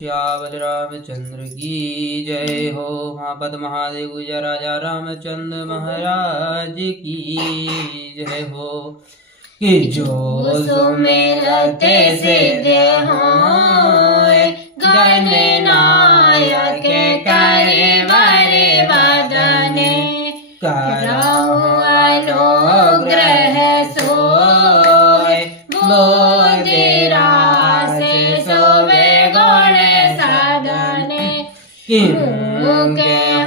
श्यावल रामचंद्र की जय हो। महापद महादेव गुजर राजा रामचंद्र महाराज की जय हो। कि जो सुमिरते सिद्ध होए गणनायक करे वरे वदने करहु अनुग्रह सोए बोधिरासे सोवे गुण साधने के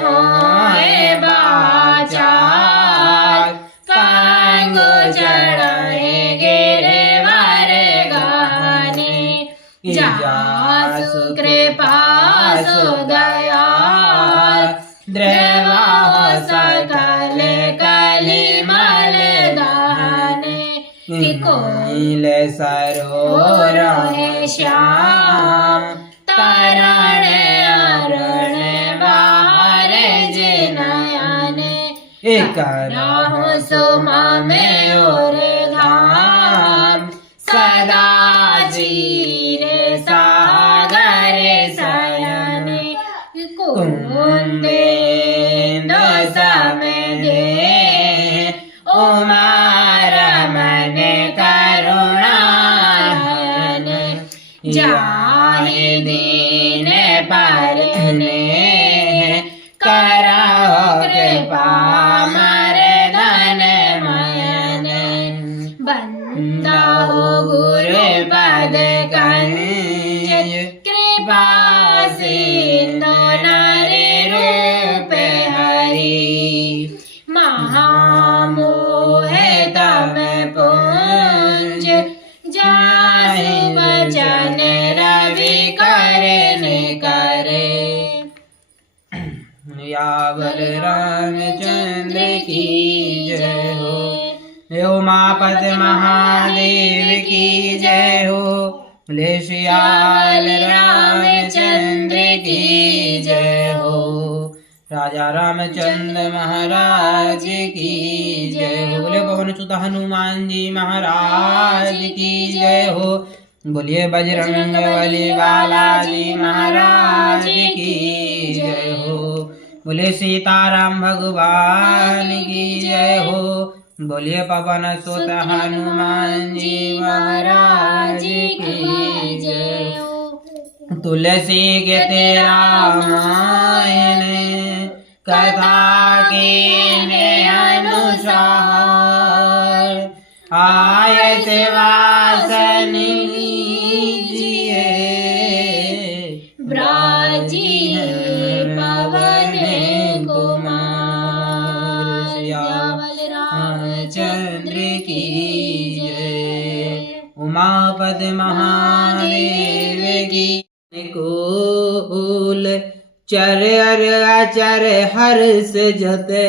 होए बाचार पांगो चढ़ाए गिरे वर गाने जासु कृपा सु दया द्रवा सकल कली मल दाने नील सरोवर श्याम तरण अरुण बार जिनयन करहु सुमा में और धाम सदा जीर सागर शयन कुंदेन्दु सम दे उमा रमन करुणाहन जाहि दीन परने करहु कृपा मर्दन मयन बंदहु गुरु पद कंज कृपा सिंधु नारी रूप हरि महामोह तम पुंज जाहि वचन रवि करने करे। यावल रामचंद्र की जय हो। उमापद महादेव की जय हो। बोले श्याल रामचंद्र की जय हो। राजा रामचंद्र महाराज की जय हो। बोले पवन सुत हनुमान जी महाराज की जय हो। बोलिए बजरंग बली बालाजी महाराज की जय हो। बोले सीताराम भगवान की जय हो। बोलिए पवन सुत हनुमान जी महाराज की जय हो। तुलसी के रामायण कथा के अनुसार आय सेवासन लीजिए ब्राजी पवन कुमार। श्यावल रामचंद्र की जय। उमापद महादेव की कुल चर अचर हर्ष जते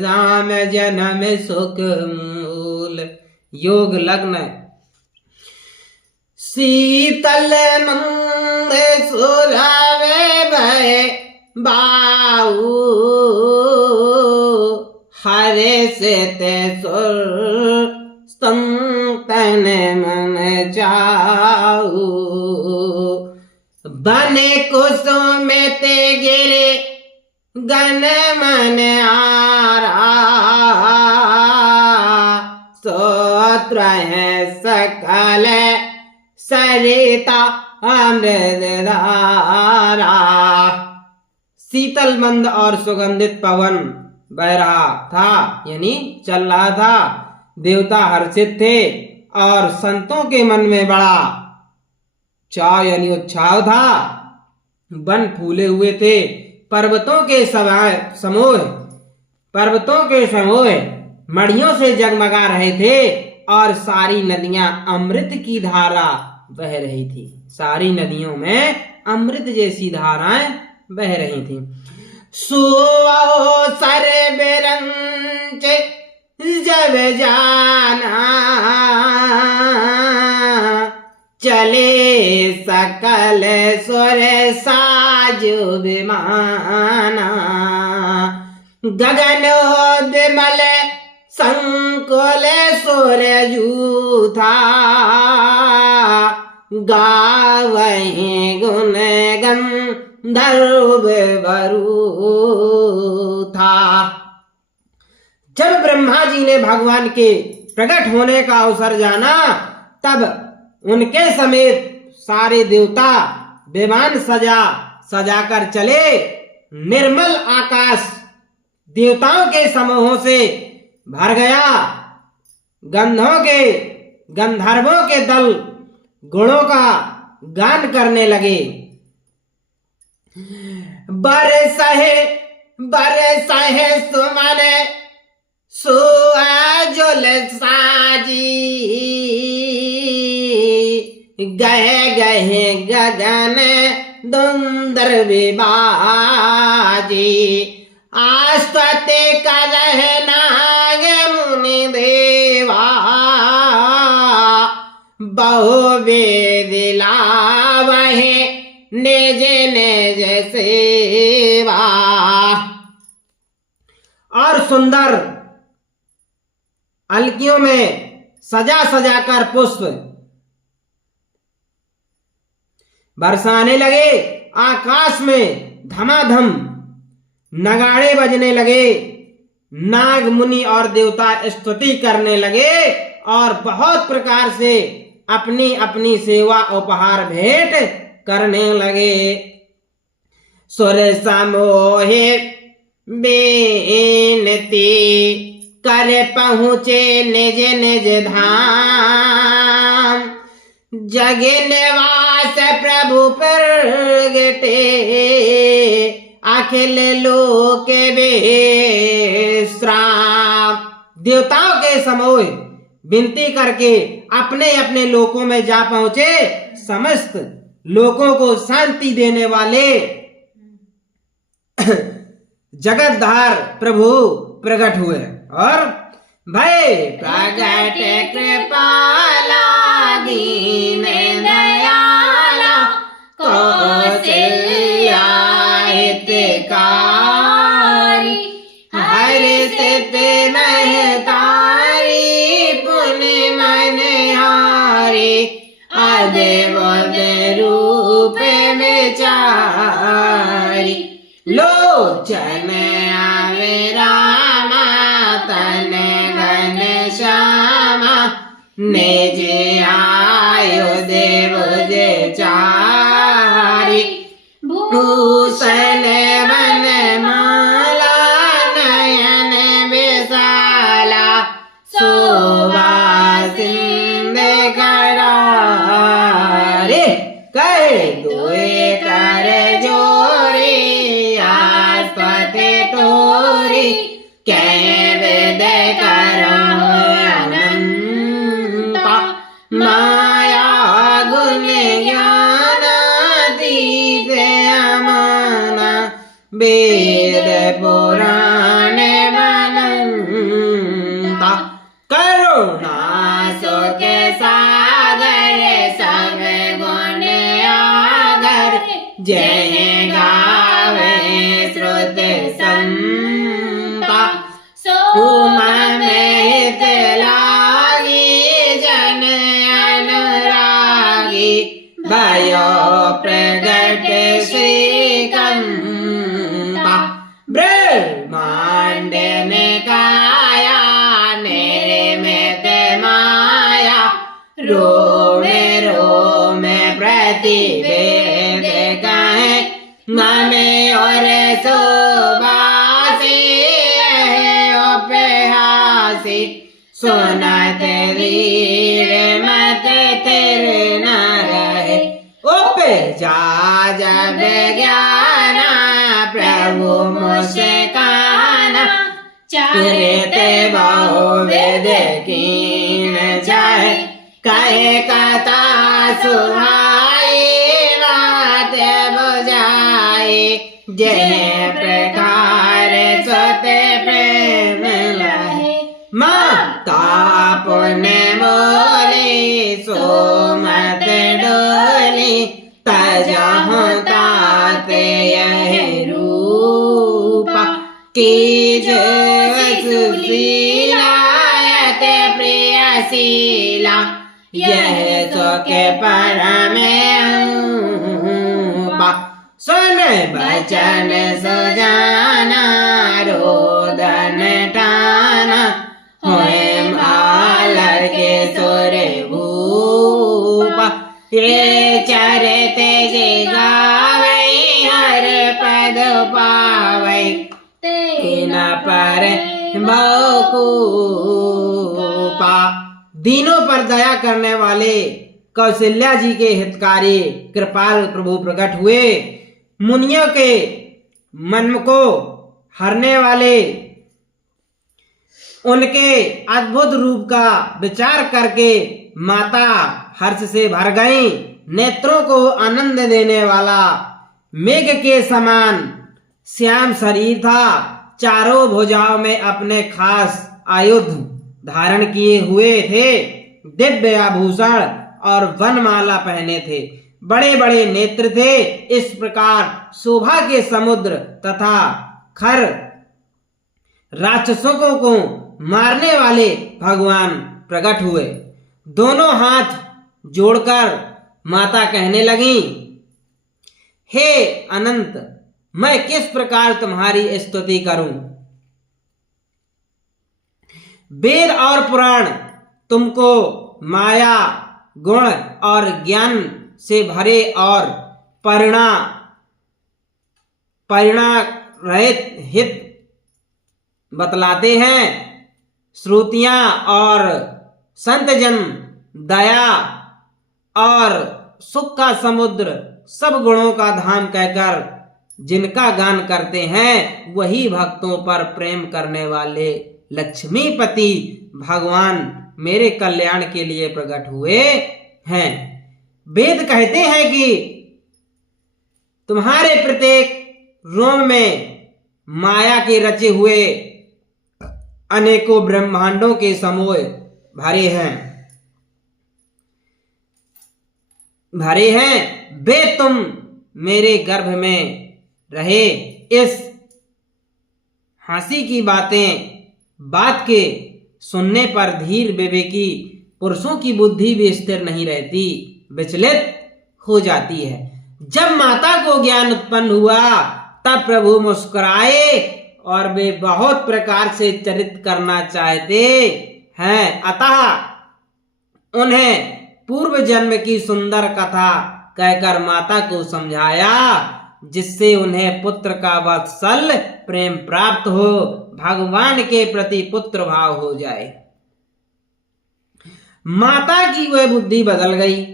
राम जन्म सुख मूल। योग लग्न शीतल मंद सुरावे भय बाऊ हरे से ते सुर संतन मन चाऊ बने कुसुम ते गिरे गन मन आरा सोत्र है सकल सरिता अमृत धारा। शीतल मंद और सुगंधित पवन बह रहा था यानी चल रहा था। देवता हर्षित थे और संतों के मन में बड़ा चाव यानी उत्साह था। वन फूले हुए थे। पर्वतों के समूह मड़ियों से जगमगा रहे थे और सारी नदियां अमृत की धारा बह रही थी। सारी नदियों में अमृत जैसी धाराएं बह रही थी। सुओ सर बेरंच जब जाना चले सकल सुर साजु विमाना गगनोद्मल संकुल सूरजू था गावहीं गुण गंधर्व बरू था। जब ब्रह्मा जी ने भगवान के प्रकट होने का अवसर जाना, तब उनके समेत सारे देवता विमान सजाकर चले। निर्मल आकाश देवताओं के समूहों से भर गया। गंधर्वों के दल गुणों का गान करने लगे। बरसहे सुमन सुअजुल साजी, गहे गहे गगन दुंदर विबाजी। आस्तुति करहि नाग मुनि देवा, बहु वेद लावहि निज निज सेवा। और सुंदर अलकियों में सजा कर पुष्प बरसाने लगे। आकाश में धमाधम नगाड़े बजने लगे। नाग मुनि और देवता स्तुति करने लगे और बहुत प्रकार से अपनी अपनी सेवा उपहार भेंट करने लगे। सुर समोहे बेनती कर पहुँचे निज निज धाम। जगे निवास प्रभु प्रगटे, अखिल लोक विश्राम। देवताओं के समूह विनती करके अपने अपने लोकों में जा पहुंचे। समस्त लोकों को शांति देने वाले जगतधार प्रभु प्रकट हुए। और भय प्रगट कृपाला दीन दयाला, कौशल्या हितकारी, हर्षित महतारी पुण्य मनहारी। अद्भुत रूप विचारी, लोचन आविरामा तन घन श्यामा। निज आयुध भुज चारि, भूषण वनमाला नयन विशाला। शोभा सिंध करारे, कहे दुए कर जोरी। आस्पति तोरी, कहे वेद करो अनंता। माया गुण ज्ञान अतीत अमाना, वेद पुराण बनंता। करुणा सुख सागर, सब गुण आगर। जय गावे श्रुत संता, उमा में हित लागी। जन अनुरागी, भयो प्रगट श्रीकंता। ब्रह्मांड निकाया, निर्मित माया। रोम रोम प्रतिवेद कहे, ममे और सुबासी उपहासी। सुनत वीर मत तिर न रहे, उपजा जब ज्ञाना। प्रभु मुस्काना, चरित बहुविध कीन जाए। कहे कथा सुहाई, बात बुझाई। जय प्रकार सत प्रेम लहे। माता पुण्य बोली, सोमत डोली। तजहु तात यह रूपा, कीज सुशीला। यत प्रियशीला, यह तो के परम अनुपा। सुन बचन सुजाना रोदन टाना होए माल के सुर भूपा। ये चरित जे गावै हर पद पावै तेना पर बहुकूपा। दीनों पर दया करने वाले कौशल्या जी के हितकारी कृपाल प्रभु प्रकट हुए। मुनियों के मन को हरने वाले उनके अद्भुत रूप का विचार करके माता हर्ष से भर गईं। नेत्रों को आनंद देने वाला मेघ के समान श्याम शरीर था। चारों भुजाओं में अपने खास आयुध धारण किए हुए थे। दिव्य आभूषण और वनमाला पहने थे। बड़े बड़े नेत्र थे। इस प्रकार शोभा के समुद्र तथा खर राक्षसों को मारने वाले भगवान प्रकट हुए। दोनों हाथ जोड़कर माता कहने लगी, हे अनंत, मैं किस प्रकार तुम्हारी स्तुति करूं। वेद और पुराण तुमको माया गुण और ज्ञान से भरे और परिणा रहित हित बतलाते हैं। श्रुतियां और संतजन दया और सुख का समुद्र सब गुणों का धाम कहकर जिनका गान करते हैं, वही भक्तों पर प्रेम करने वाले लक्ष्मीपति भगवान मेरे कल्याण के लिए प्रकट हुए हैं। वेद कहते हैं कि तुम्हारे प्रत्येक रोम में माया के रचे हुए अनेकों ब्रह्मांडों के समूह भरे हैं। वे तुम मेरे गर्भ में रहे। इस हंसी की बात के सुनने पर धीर विवेकी पुरुषों की बुद्धि भी स्थिर नहीं रहती, विचलित हो जाती है। जब माता को ज्ञान उत्पन्न हुआ तब प्रभु मुस्कुराए और वे बहुत प्रकार से चरित करना चाहते हैं। अतः उन्हें पूर्व जन्म की सुंदर कथा कहकर माता को समझाया, जिससे उन्हें पुत्र का वात्सल प्रेम प्राप्त हो, भगवान के प्रति पुत्र भाव हो जाए। माता की वह बुद्धि बदल गई।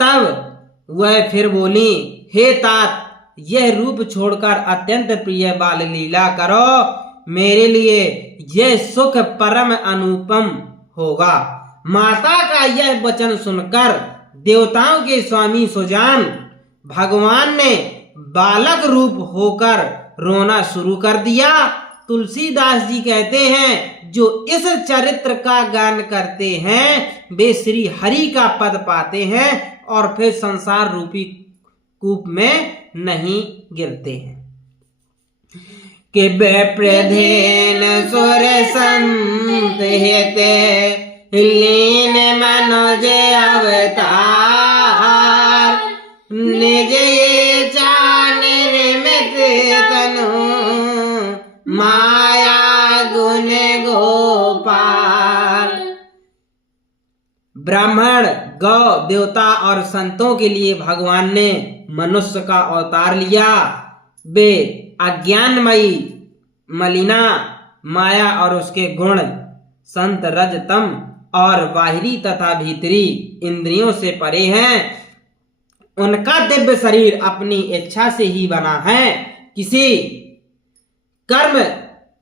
तब वह फिर बोली, हे तात, यह रूप छोड़कर अत्यंत प्रिय बाल लीला करो। मेरे लिए यह सुख परम अनुपम होगा। माता का यह वचन सुनकर देवताओं के स्वामी सुजान भगवान ने बालक रूप होकर रोना शुरू कर दिया। तुलसीदास जी कहते हैं, जो इस चरित्र का गान करते हैं वे श्री हरि का पद पाते हैं और फिर संसार रूपी कूप में नहीं गिरते हैं। कि प्रधेन सुर संत हेते लीन मनोज अवतार। निज इच्छा निर्मित तनु माया गुण गोपाल। ब्राह्मण, गौ, देवता और संतों के लिए भगवान ने मनुष्य का अवतार लिया। वे अज्ञानमयी मलिना माया और उसके गुण संत रज तम और बाहरी तथा भीतरी इंद्रियों से परे हैं। उनका दिव्य शरीर अपनी इच्छा से ही बना है। किसी कर्म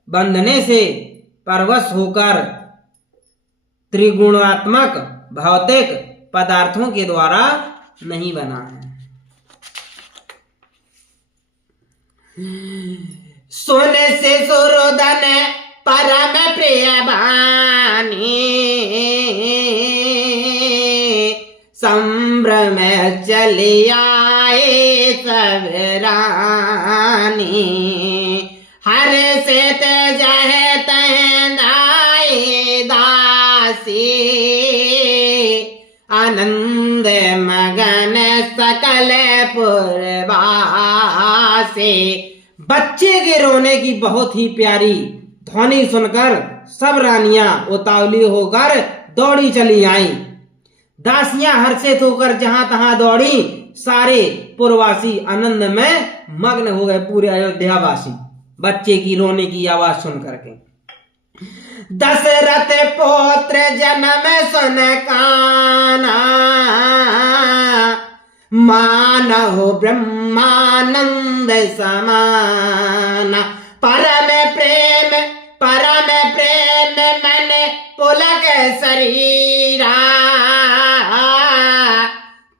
बंधने से परवश होकर त्रिगुणात्मक भौतिक पदार्थों के द्वारा नहीं बना है। सुन से सुरोधन परम प्रिय बानी। संभ्रम चली आए सब रानी। हर से जह तह दासी। आनंद मगन सकल पुरवासी। बच्चे के रोने की बहुत ही प्यारी ध्वनि सुनकर सब रानियां उतावली होकर दौड़ी चली आईं। दासियां हर्षित होकर जहां तहां दौड़ी। सारे पुरवासी आनंद में मग्न हो गए, पूरे अयोध्यावासी बच्चे की रोने की आवाज सुन करके। दशरथ पुत्र जन्म सुन काना, मानहु ब्रह्मानंद समाना। परम प्रेम मन पुलक शरीरा,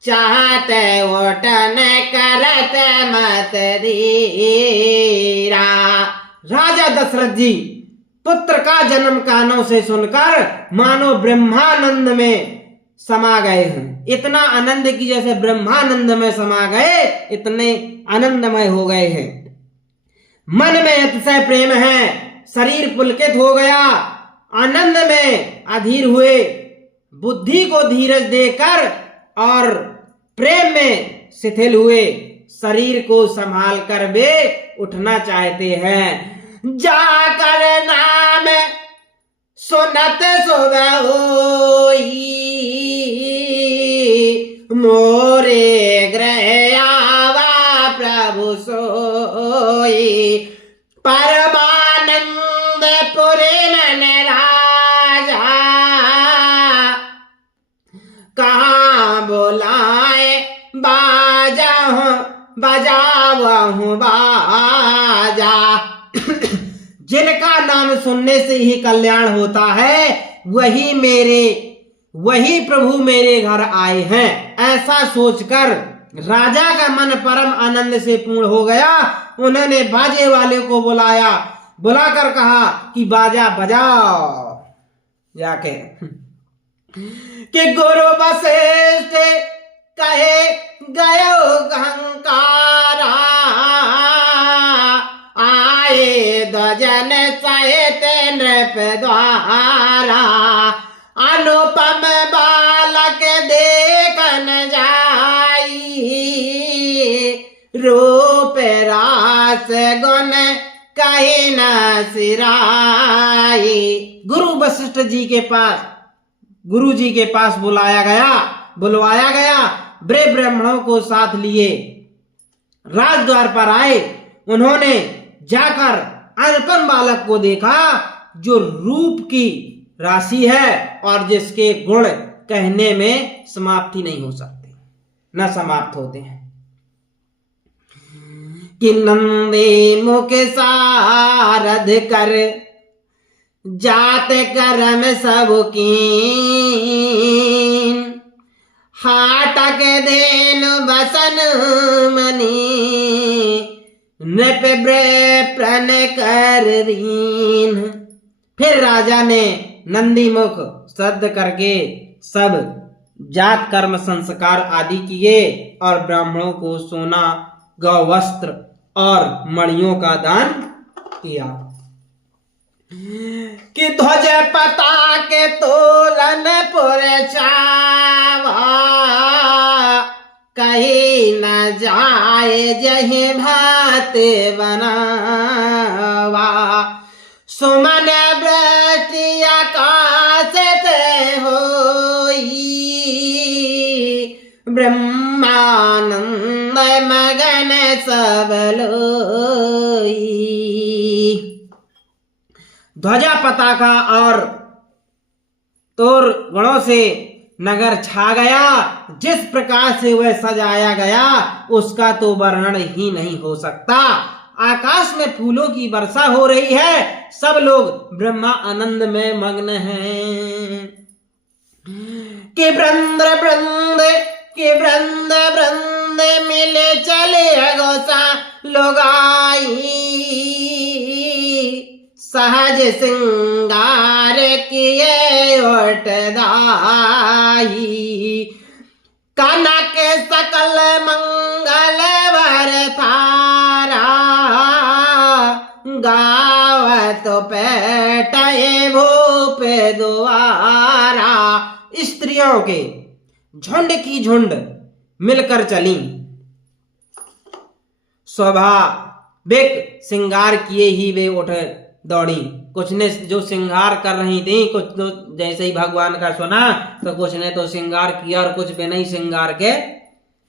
चाहत ओटन करत मत धीरा। राजा दशरथ जी पुत्र का जन्म कानों से सुनकर मानो ब्रह्मानंद में समा गए हैं। इतना आनंद की जैसे ब्रह्मानंद में समा गए, इतने आनंदमय हो गए हैं। मन में अतिशय प्रेम है, शरीर पुलकित हो गया, आनंद में अधीर हुए। बुद्धि को धीरज देकर और प्रेम में शिथिल हुए। शरीर को संभाल कर वे उठना चाहते हैं। जाकर नाम सुनत सुबह होई, मोरे गृह आवा प्रभु सोई। परमानंद पुरे मन राजा, कहाँ बुलाए बजावहूँ बाजा। जिनका नाम सुनने से ही कल्याण होता है, वही प्रभु मेरे घर आए हैं। ऐसा सोचकर राजा का मन परम आनंद से पूर्ण हो गया। उन्होंने बाजे वाले को बुलाया, बुलाकर कहा कि बाजा बजाओ जाके। कि गुरु वशिष्ठ कहे गयो अहंकारा, आए दजन सहित नृप द्वारा। अनुपम बालक देखन जाई, रूप रास गुण कहीं न सिराई। गुरु वशिष्ठ जी के पास, गुरु जी के पास बुलवाया गया। वे ब्राह्मणों को साथ लिए राजद्वार पर आए। उन्होंने जाकर अनुपम बालक को देखा, जो रूप की राशि है और जिसके गुण कहने में समाप्ति नहीं हो सकते, न समाप्त होते हैं। कि नंदी मुख सारध कर, जात कर्म सब कीन। हाटक देनु बसन मनी, नृप प्रण कर दीन। फिर राजा ने नंदी मुख श्रद्ध करके सब जात कर्म संस्कार आदि किए और ब्राह्मणों को सोना, गौ वस्त्र और मणियों का दान किया। कि ध्वज पताके तोलन पुर चावा, कहीं न जाए जहि भात बनावा। सुमन वृष्टि आकाश ते होई, ब्रह्मानंद मगन सब लोई। ध्वजा पताका और तोर गणों से नगर छा गया। जिस प्रकार से वह सजाया गया उसका तो वर्णन ही नहीं हो सकता। आकाश में फूलों की वर्षा हो रही है, सब लोग ब्रह्मा आनंद में मग्न हैं। कि वृंद वृंद मिले चले गोसा लोगाई, सहज सिंगार किए ओटदाई। कनक सकल मंगल वरतारा, गावत पेटए भूप द्वारा। स्त्रियों के झुंड की झुंड मिलकर चली। स्वाभाविक श्रृंगार किए ही वे उठ दौड़ी। कुछ ने जो श्रृंगार कर रही थी, कुछ तो जैसे ही भगवान का सुना तो कुछ ने तो श्रृंगार किया और कुछ बिना ही श्रृंगार के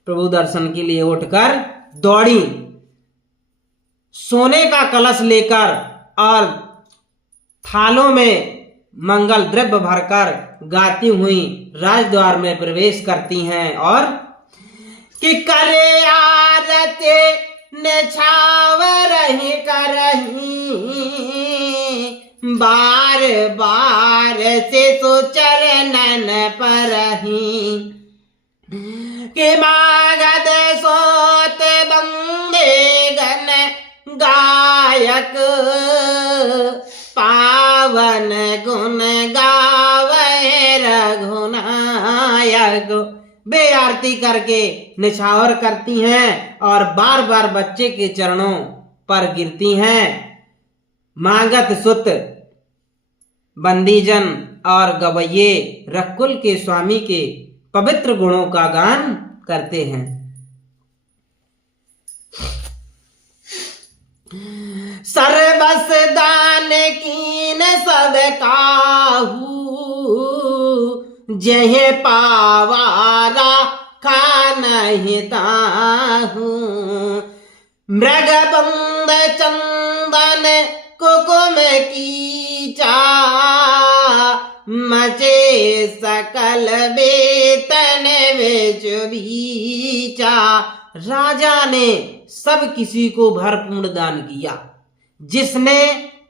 प्रभु दर्शन के लिए उठकर दौड़ी। सोने का कलश लेकर और थालों में मंगल द्रव्य भरकर गाती हुई राजद्वार में प्रवेश करती हैं और कि करे आरते निछावर ही करही, बार बार से तो चरणन परही, कि मागध सोत बंदे गण गायक, पावन गुण गावे रघुनायक। वे आरती करके निछावर करती हैं और बार बार बच्चे के चरणों पर गिरती हैं। मागध सुत बंदीजन और गवैये रकुल के स्वामी के पवित्र गुणों का गान करते हैं। सर्वस दान कीन सब काहू, जहे पावारा खानहि ताहू, मृगबंद चंदन कुकुम कीचा, मचे सकल वेतन बेच बीचा। राजा ने सब किसी को भरपूर दान किया, जिसने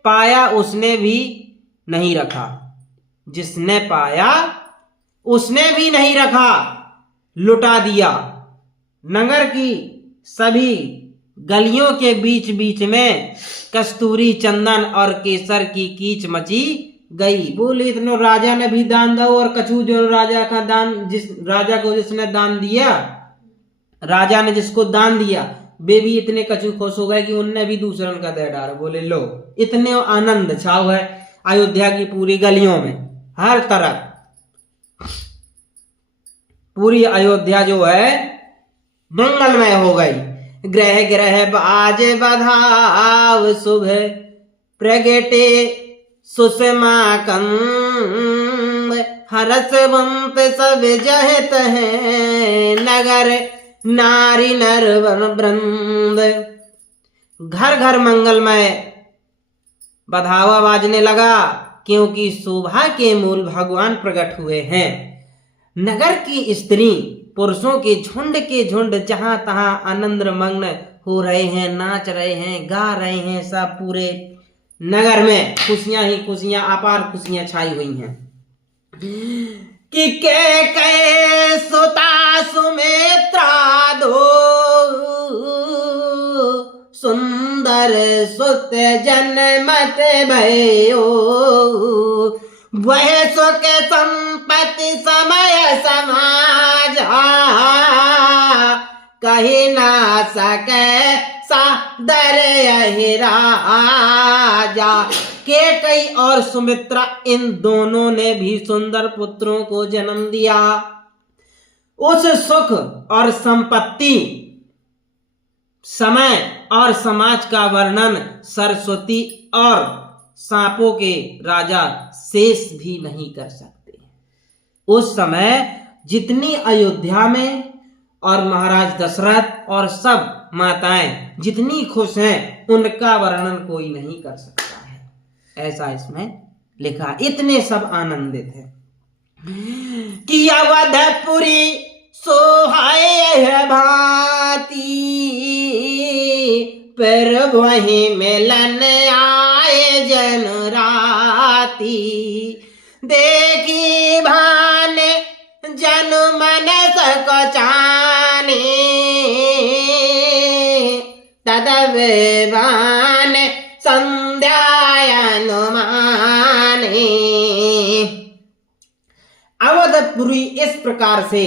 पाया उसने भी नहीं रखा, जिसने पाया उसने भी नहीं रखा, लुटा दिया। नगर की सभी गलियों के बीच बीच में कस्तूरी, चंदन और केसर की कीच मची गई। बोले इतने राजा ने भी दान दो और कछु जो राजा का दान, जिस राजा को जिसने दान दिया, राजा ने जिसको दान दिया वे भी इतने कछु खुश हो गए कि उनने भी दूसरन का दे डाला। बोले लो, इतने आनंद छाव है अयोध्या की पूरी गलियों में, हर तरफ पूरी अयोध्या जो है मंगलमय हो गई। ग्रह ग्रह बाज बधाव सुबह प्रगटे सुषमा कंद, हरसवंत सब जहत है नगर नारी नर वृंद। घर घर मंगलमय बधावा बाजने लगा, क्योंकि शोभा के मूल भगवान प्रकट हुए हैं। नगर की स्त्री पुरुषों के झुंड जहां तहां आनंद मग्न हो रहे हैं, नाच रहे हैं, गा रहे हैं। सब पूरे नगर में खुशियां ही खुशियां, अपार खुशियां छाई हुई हैं। कि के सुता सुमित्रा दो, सुंदर सुत जनमत भयो, वह सुख संपत्ति समय समाजा, कही ना सके सादर यही राजा। केकई और सुमित्रा इन दोनों ने भी सुंदर पुत्रों को जन्म दिया। उस सुख और संपत्ति, समय और समाज का वर्णन सरस्वती और सांपों के राजा शेष भी नहीं कर सकते। उस समय जितनी अयोध्या में और महाराज दशरथ और सब माताएं जितनी खुश हैं, उनका वर्णन कोई नहीं कर सकता है। ऐसा इसमें लिखा, इतने सब आनंदित हैं कि अवधपुरी सोहाय भांति, पर वही मिलन आए जन राती, देखी भान जन मन सकचाने, तदविवान संध्यायन माने। अवधपुरी इस प्रकार से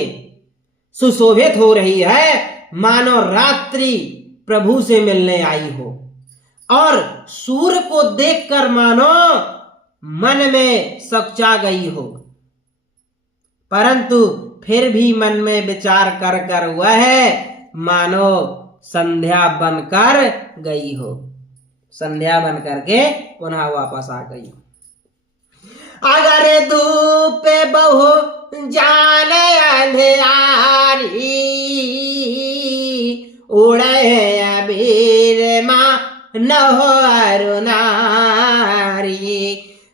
सुशोभित हो रही है मानो रात्रि प्रभु से मिलने आई हो, और सूर्य को देखकर मानो मन में सकचा गई हो। परंतु फिर भी मन में विचार कर कर वह मानो संध्या बनकर गई हो, संध्या बन करके पुनः वापस आ गई हो। अगर धूप बहु जाने अंधियारी, उड़े अबीर माँ न हो अरुणारी,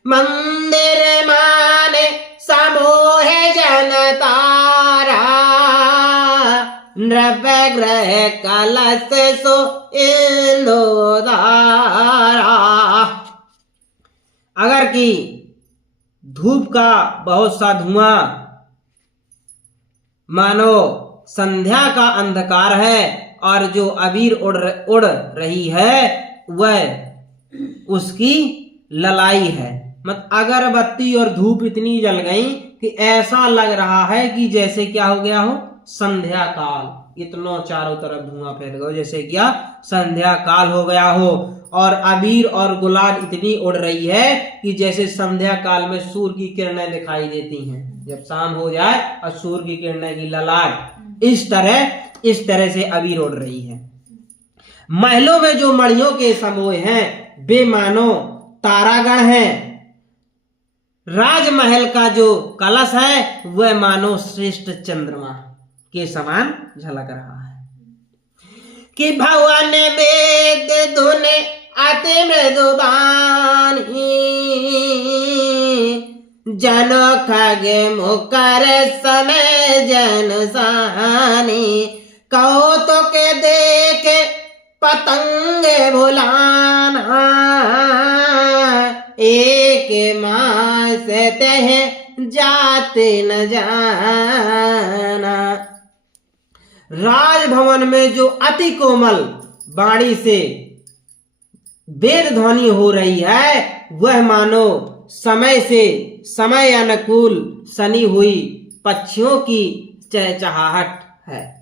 मंदिर माने समूह जनतारा, नवग्रह कलश सो इंदोदारा। अगर कि धूप का बहुत सा धुआं मानो संध्या का अंधकार है, और जो अबीर उड़ रही है वह उसकी ललाई है। मत अगरबत्ती और धूप इतनी जल गई कि ऐसा लग रहा है कि जैसे क्या हो गया हो, संध्या काल। इतना चारों तरफ धुआं फैल गया जैसे क्या संध्या काल हो गया हो, और अबीर और गुलाल इतनी उड़ रही है कि जैसे संध्या काल में सूर्य की किरणें दिखाई देती हैं, जब शाम हो जाए और सूर्य की किरणें की ललाट, इस तरह से अबीर उड़ रही है। महलों में जो मणियों के समूह हैं वे मानो तारागण हैं। राजमहल का जो कलश है वह मानो श्रेष्ठ चंद्रमा के समान झलक रहा है। कि भवन वेद धुन अति मृदुबानी, जन खग मुकर समय जन सानी, कौतुक देख पतंग भुलाना, एक मास तह जाते न जाना। राजभवन में जो अति कोमल बाणी से वेद ध्वनि हो रही है वह मानो समय अनुकूल सनी हुई पक्षियों की चहचहाहट है।